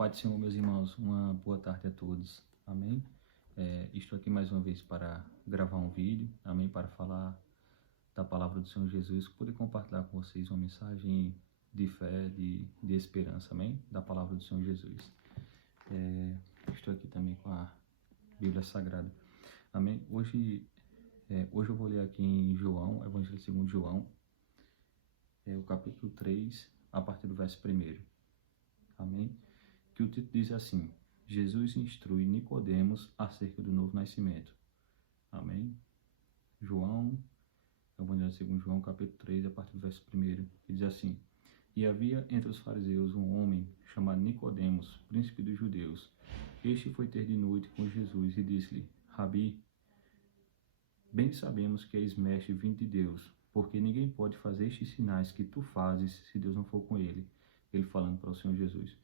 paz do Senhor, meus irmãos, uma boa tarde a todos, amém? Estou aqui mais uma vez para gravar um vídeo, amém? Para falar da palavra do Senhor Jesus, poder compartilhar com vocês uma mensagem de fé, de esperança, amém? Da palavra do Senhor Jesus. Estou aqui também com a Bíblia Sagrada, amém? Hoje eu vou ler aqui em João, Evangelho segundo João, o capítulo 3, a partir do verso 1, amém? Que o título diz assim: Jesus instrui Nicodemos acerca do novo nascimento. Amém? João, Evangelho segundo João, capítulo 3, a partir do verso 1, que diz assim: E havia entre os fariseus um homem chamado Nicodemos, príncipe dos judeus. Este foi ter de noite com Jesus e disse-lhe: Rabi, bem sabemos que és mestre vindo de Deus, porque ninguém pode fazer estes sinais que tu fazes se Deus não for com ele. Ele falando para o Senhor Jesus.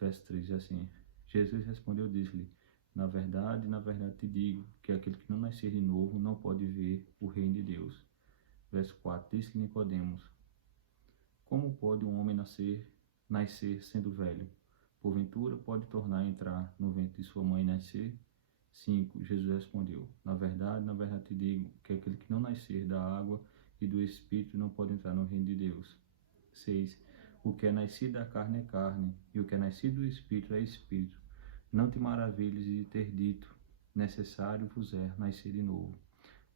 Verso 3 diz assim: Jesus respondeu e disse-lhe: na verdade te digo, que aquele que não nascer de novo não pode ver o reino de Deus. Verso 4, disse-lhe Nicodemos: como pode um homem nascer sendo velho? Porventura pode tornar a entrar no ventre de sua mãe e nascer? 5, Jesus respondeu: na verdade te digo, que aquele que não nascer da água e do Espírito não pode entrar no reino de Deus. 6, o que é nascido da carne é carne, e o que é nascido do Espírito é Espírito. Não te maravilhes de ter dito: necessário vos é nascer de novo.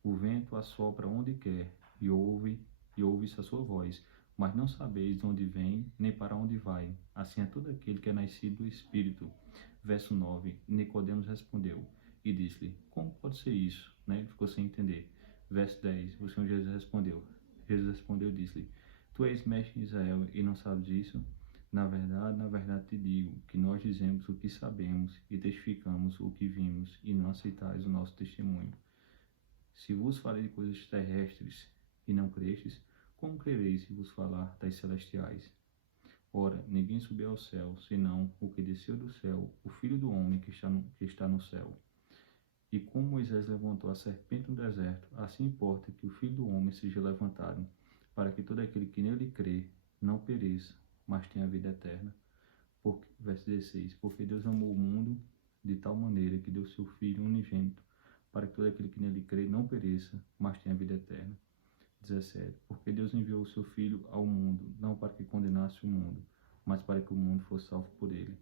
O vento assopra onde quer, e ouve-se a sua voz, mas não sabeis de onde vem, nem para onde vai. Assim é todo aquele que é nascido do Espírito. Verso 9, Nicodemos respondeu e disse-lhe: como pode ser isso? Ele ficou sem entender. Verso 10, o Senhor Jesus respondeu e disse-lhe: tu és mestre em Israel e não sabes isso? Na verdade te digo, que nós dizemos o que sabemos e testificamos o que vimos, e não aceitais o nosso testemunho. Se vos falei de coisas terrestres e não crestes, como crereis se vos falar das celestiais? Ora, ninguém subiu ao céu, senão o que desceu do céu, o Filho do Homem que está no céu. E como Moisés levantou a serpente no deserto, assim importa que o Filho do Homem seja levantado, para que todo aquele que nele crê não pereça, mas tenha a vida eterna. Verso 16, porque Deus amou o mundo de tal maneira que deu seu Filho unigênito, para que todo aquele que nele crê não pereça, mas tenha a vida eterna. 17, porque Deus enviou o seu Filho ao mundo, não para que condenasse o mundo, mas para que o mundo fosse salvo por ele.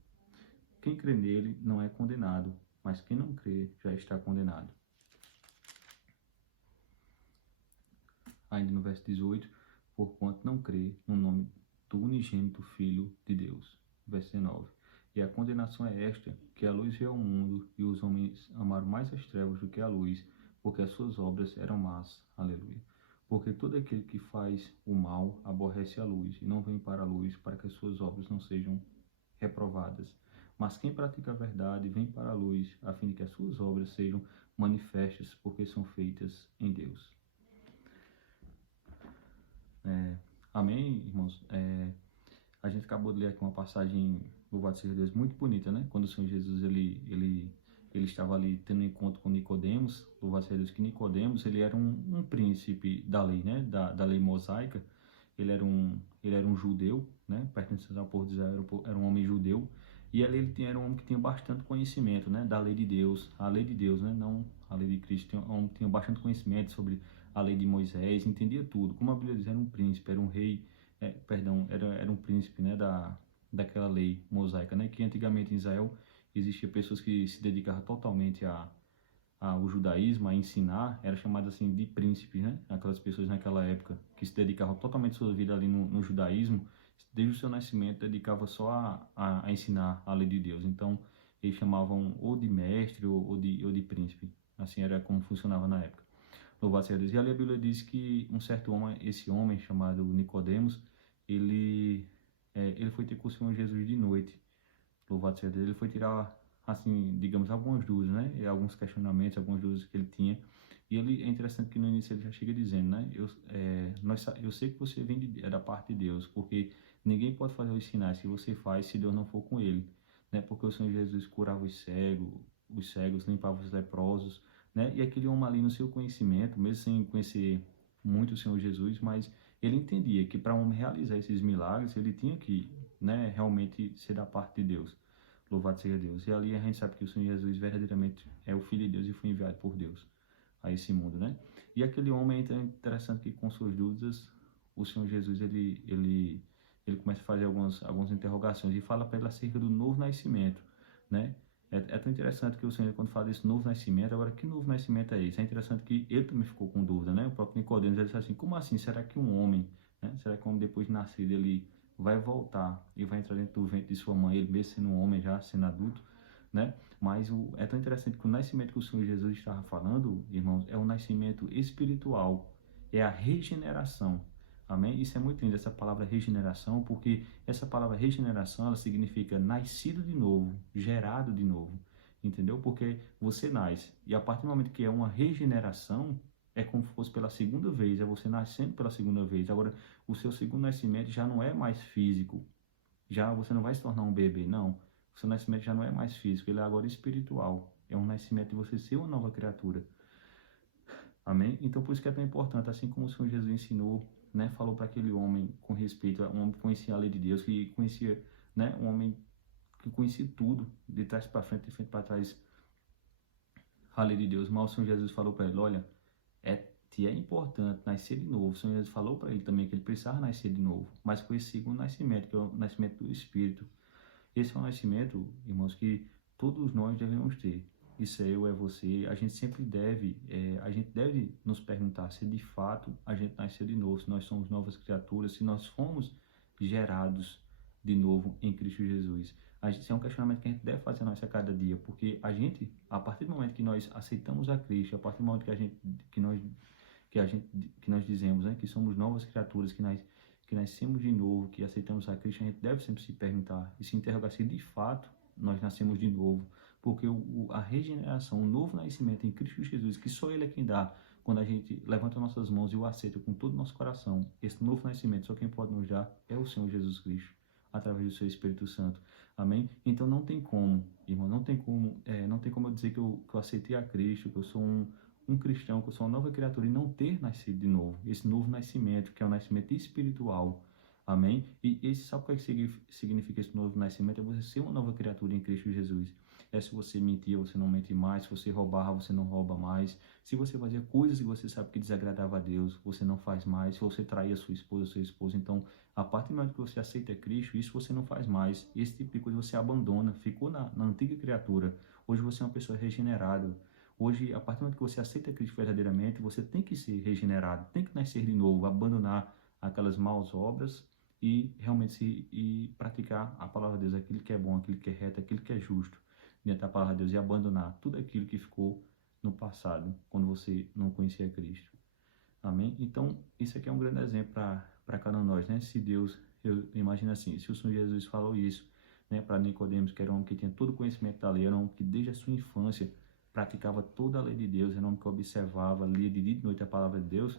Quem crê nele não é condenado, mas quem não crê já está condenado. Ainda no verso 18, porquanto não crê no nome do unigênito Filho de Deus. Verso 19, e a condenação é esta, que a luz veio ao mundo, e os homens amaram mais as trevas do que a luz, porque as suas obras eram más. Aleluia. Porque todo aquele que faz o mal aborrece a luz, e não vem para a luz, para que as suas obras não sejam reprovadas. Mas quem pratica a verdade vem para a luz, a fim de que as suas obras sejam manifestas, porque são feitas em Deus. Amém, irmãos? A gente acabou de ler aqui uma passagem, louvado seja Deus, muito bonita, né? Quando o Senhor Jesus ele estava ali tendo um encontro com Nicodemos, louvado seja Deus, que Nicodemos ele era um príncipe da lei, né? Da lei mosaica. Ele era um judeu, né? Pertencendo ao povo de Israel, era um homem judeu. E ali era um homem que tinha bastante conhecimento, né? Da lei de Deus, a lei de Deus, né? Não a lei de Cristo. Um homem que tinha bastante conhecimento sobre a lei de Moisés, entendia tudo. Como a Bíblia diz, era um príncipe, era um rei, era um príncipe, né? Daquela lei mosaica, né? Que antigamente em Israel existia pessoas que se dedicavam totalmente ao judaísmo, a ensinar, era chamado assim de príncipes, né? Aquelas pessoas naquela época que se dedicavam totalmente sua vida ali no judaísmo, desde o seu nascimento dedicava só a ensinar a lei de Deus. Então eles chamavam ou de mestre ou de príncipe. Assim era como funcionava na época. Louvado seja Deus. E ali a Bíblia diz que um certo homem, esse homem chamado Nicodemos, ele foi ter com o Senhor Jesus de noite. Louvado seja Deus. Ele foi tirar, assim, digamos, algumas dúvidas, né? E alguns questionamentos, algumas dúvidas que ele tinha. E é interessante que no início ele já chega dizendo, né? Eu sei que você vem da parte de Deus, porque ninguém pode fazer os sinais que você faz se Deus não for com ele, né? Porque o Senhor Jesus curava os cegos, limpava os leprosos, né? E aquele homem ali no seu conhecimento, mesmo sem conhecer muito o Senhor Jesus, mas ele entendia que para um homem realizar esses milagres, ele tinha que, né, realmente ser da parte de Deus. Louvado seja Deus. E ali a gente sabe que o Senhor Jesus verdadeiramente é o Filho de Deus e foi enviado por Deus a esse mundo, né? E aquele homem, é interessante que com suas dúvidas, o Senhor Jesus, ele começa a fazer algumas interrogações e fala para ele acerca do novo nascimento, né? É tão interessante que o Senhor, quando fala desse novo nascimento, agora, que novo nascimento é esse? É interessante que ele também ficou com dúvida, né? O próprio Nicodemos, ele disse assim, como assim? Será que um homem, né? Será que um homem depois de nascido, ele vai voltar e vai entrar dentro do ventre de sua mãe, ele mesmo sendo um homem já, sendo adulto, né? Mas é tão interessante que o nascimento que o Senhor Jesus estava falando, irmãos, é o nascimento espiritual, é a regeneração. Amém? Isso é muito lindo, essa palavra regeneração, porque essa palavra regeneração, ela significa nascido de novo, gerado de novo, entendeu? Porque você nasce, e a partir do momento que é uma regeneração, é como se fosse pela segunda vez, é você nascendo pela segunda vez. Agora, o seu segundo nascimento já não é mais físico, já você não vai se tornar um bebê, não. O seu nascimento já não é mais físico, ele é agora espiritual. É um nascimento de você ser uma nova criatura. Amém? Então, por isso que é tão importante, assim como o Senhor Jesus ensinou, né, falou para aquele homem com respeito, um homem que conhecia a lei de Deus, que conhecia, né, um homem que conhecia tudo, de trás para frente, de frente para trás, a lei de Deus. Mas o Senhor Jesus falou para ele, olha, te é importante nascer de novo. O Senhor Jesus falou para ele também que ele precisava nascer de novo, mas com esse segundo nascimento, que é o nascimento do Espírito. Esse é um nascimento, irmãos, que todos nós devemos ter. Isso é eu, é você. A gente deve nos perguntar se de fato a gente nasceu de novo, se nós somos novas criaturas, se nós fomos gerados de novo em Cristo Jesus. Isso é um questionamento que a gente deve fazer a cada dia, porque a partir do momento que nós aceitamos a Cristo, a partir do momento que nós dizemos, né, que somos novas criaturas, que nascemos de novo, que aceitamos a Cristo, a gente deve sempre se perguntar e se interrogar se de fato nós nascemos de novo, porque a regeneração, o novo nascimento em Cristo Jesus, que só Ele é quem dá, quando a gente levanta nossas mãos e o aceita com todo o nosso coração, esse novo nascimento só quem pode nos dar é o Senhor Jesus Cristo, através do seu Espírito Santo. Amém? Então não tem como, irmão, não tem como eu dizer que eu aceitei a Cristo, que eu sou um cristão, que eu sou uma nova criatura e não ter nascido de novo. Esse novo nascimento, que é o nascimento espiritual. Amém? E sabe o que significa esse novo nascimento? É você ser uma nova criatura em Cristo Jesus. É se você mentir, você não mente mais. Se você roubar, você não rouba mais. Se você fazia coisas que você sabe que desagradava a Deus, você não faz mais. Se você traía sua esposa, seu esposo, então, a partir do momento que você aceita Cristo, isso você não faz mais. Esse tipo de coisa você abandona. Ficou na antiga criatura. Hoje você é uma pessoa regenerada. Hoje, a partir do momento que você aceita Cristo verdadeiramente, você tem que ser regenerado, tem que nascer de novo, abandonar aquelas maus obras e realmente praticar a palavra de Deus, aquilo que é bom, aquilo que é reto, aquilo que é justo, dentro da palavra de Deus, e abandonar tudo aquilo que ficou no passado, quando você não conhecia Cristo. Amém? Então, isso aqui é um grande exemplo para cada um de nós, né? Se Deus, eu imagino assim, se o Senhor Jesus falou isso, né, para Nicodemos, que era um homem que tinha todo o conhecimento da lei, era um homem que desde a sua infância praticava toda a lei de Deus, era um homem que observava, lia de dia e de noite a palavra de Deus,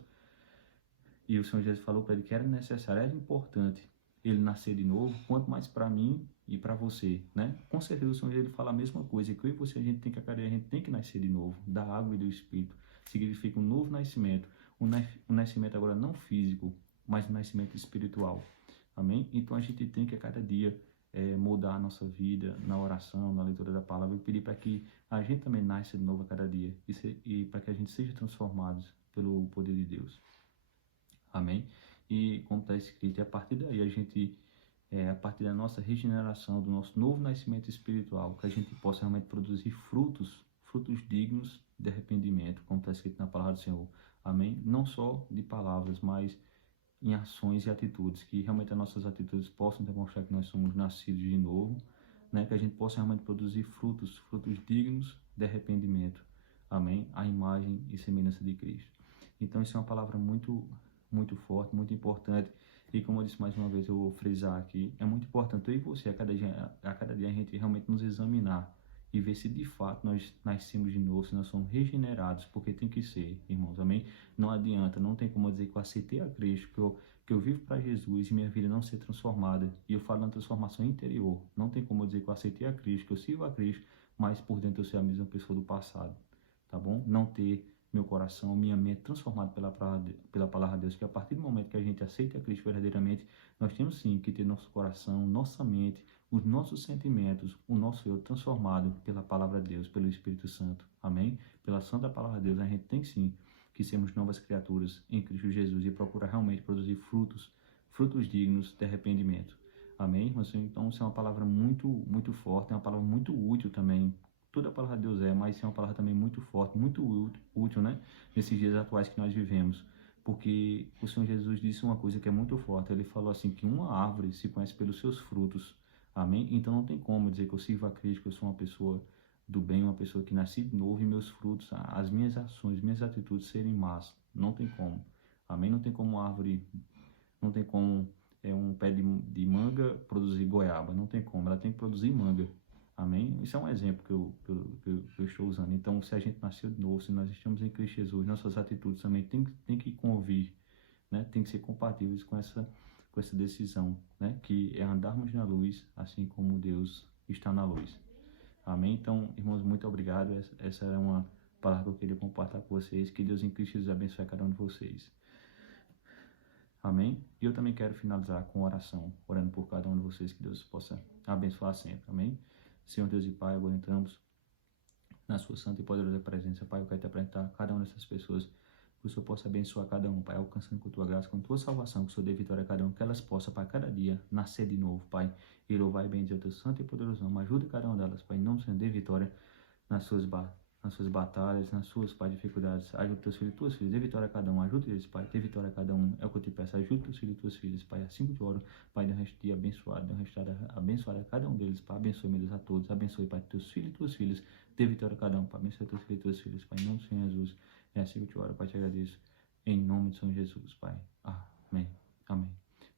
e o Senhor Jesus falou para ele que era necessário, era importante ele nascer de novo, quanto mais para mim e para você, né? Com certeza o Senhor Jesus fala a mesma coisa, que eu e você a gente tem que nascer de novo, da água e do Espírito, significa um novo nascimento, um nascimento agora não físico, mas um nascimento espiritual, amém? Então a gente tem que a cada dia mudar a nossa vida na oração, na leitura da palavra, e pedir para que a gente também nasça de novo a cada dia e para que a gente seja transformados pelo poder de Deus. Amém? E como está escrito, a partir daí a partir da nossa regeneração, do nosso novo nascimento espiritual, que a gente possa realmente produzir frutos dignos de arrependimento, como está escrito na palavra do Senhor. Amém? Não só de palavras, mas em ações e atitudes, que realmente as nossas atitudes possam demonstrar que nós somos nascidos de novo, né? Que a gente possa realmente produzir frutos dignos de arrependimento. Amém? A imagem e semelhança de Cristo. Então, isso é uma palavra muito forte, muito importante. E como eu disse mais uma vez, eu vou frisar aqui, é muito importante eu e você, a cada dia a gente realmente nos examinar e ver se de fato nós nascemos de novo, se nós somos regenerados, porque tem que ser, irmãos, amém? Não adianta, não tem como eu dizer que eu aceitei a Cristo, que eu vivo para Jesus e minha vida não ser transformada. E eu falo na transformação interior. Não tem como eu dizer que eu aceitei a Cristo, que eu sirvo a Cristo, mas por dentro eu ser a mesma pessoa do passado, tá bom? Não ter meu coração, minha mente transformado pela palavra de Deus, que a partir do momento que a gente aceita a Cristo verdadeiramente, nós temos sim que ter nosso coração, nossa mente os nossos sentimentos, o nosso eu transformado pela palavra de Deus, pelo Espírito Santo. Amém? Pela santa palavra de Deus, a gente tem sim que sermos novas criaturas em Cristo Jesus e procurar realmente produzir frutos dignos de arrependimento. Amém? Então, isso é uma palavra muito forte, é uma palavra muito útil também. Toda a palavra de Deus mas é uma palavra também muito forte, muito útil, né? Nesses dias atuais que nós vivemos. Porque o Senhor Jesus disse uma coisa que é muito forte. Ele falou assim, que uma árvore se conhece pelos seus frutos. Amém? Então não tem como dizer que eu sirvo a Cristo, que eu sou uma pessoa do bem, uma pessoa que nasci de novo e meus frutos, as minhas ações, minhas atitudes serem más. Não tem como. Amém? Não tem como árvore, não tem como um pé de manga produzir goiaba. Não tem como. Ela tem que produzir manga. Amém? Isso é um exemplo que eu estou usando. Então, se a gente nasceu de novo, se nós estamos em Cristo Jesus, nossas atitudes também tem que convir, né? Tem que ser compatíveis com essa decisão, né? Que é andarmos na luz, assim como Deus está na luz. Amém? Então, irmãos, muito obrigado. Essa é uma palavra que eu queria compartilhar com vocês. Que Deus em Cristo Jesus abençoe cada um de vocês. Amém? E eu também quero finalizar com oração, orando por cada um de vocês, que Deus possa abençoar sempre. Amém? Senhor Deus e Pai, agora entramos na sua santa e poderosa presença. Pai, eu quero te apresentar cada uma dessas pessoas, que o Senhor possa abençoar cada um, Pai, alcançando com tua graça, com tua salvação, que o Senhor dê vitória a cada um, que elas possam, Pai, cada dia nascer de novo, Pai, e louvar e bendizer o teu santo e poderoso nome. Ajuda cada uma delas, Pai, não sendo de vitória nas suas batalhas, nas suas, Pai, dificuldades. Ajuda teus filhos e tuas filhas, dê vitória a cada um, ajuda eles, Pai, dê vitória a cada um, é o que eu te peço, ajuda teus filhos e tuas filhas, Pai, assim que eu te oro, Pai, dê um resto de dia abençoado, dê um resto de abençoado a cada um deles, Pai, abençoe, meu Deus, a todos, abençoe, Pai, teus filhos e tuas filhas, dê vitória a cada um, Pai, abençoe teus filhos e tuas filhas, Pai, em nome do Senhor Jesus, é assim que eu te oro, Pai, te agradeço, em nome de São Jesus, Pai, amém, amém.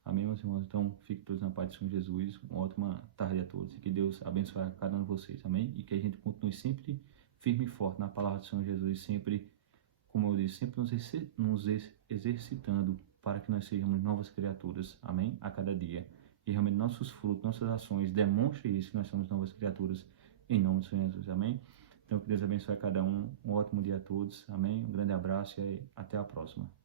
Amém, meus irmãos. Então, fiquem todos na paz de São Jesus. Uma ótima tarde a todos. E que Deus abençoe a cada um de vocês. Amém? E que a gente continue sempre firme e forte na palavra de São Jesus. Sempre, como eu disse, sempre nos exercitando para que nós sejamos novas criaturas. Amém? A cada dia. E realmente nossos frutos, nossas ações demonstrem isso, que nós somos novas criaturas em nome de Senhor Jesus. Amém? Então, que Deus abençoe a cada um. Um ótimo dia a todos. Amém? Um grande abraço e até a próxima.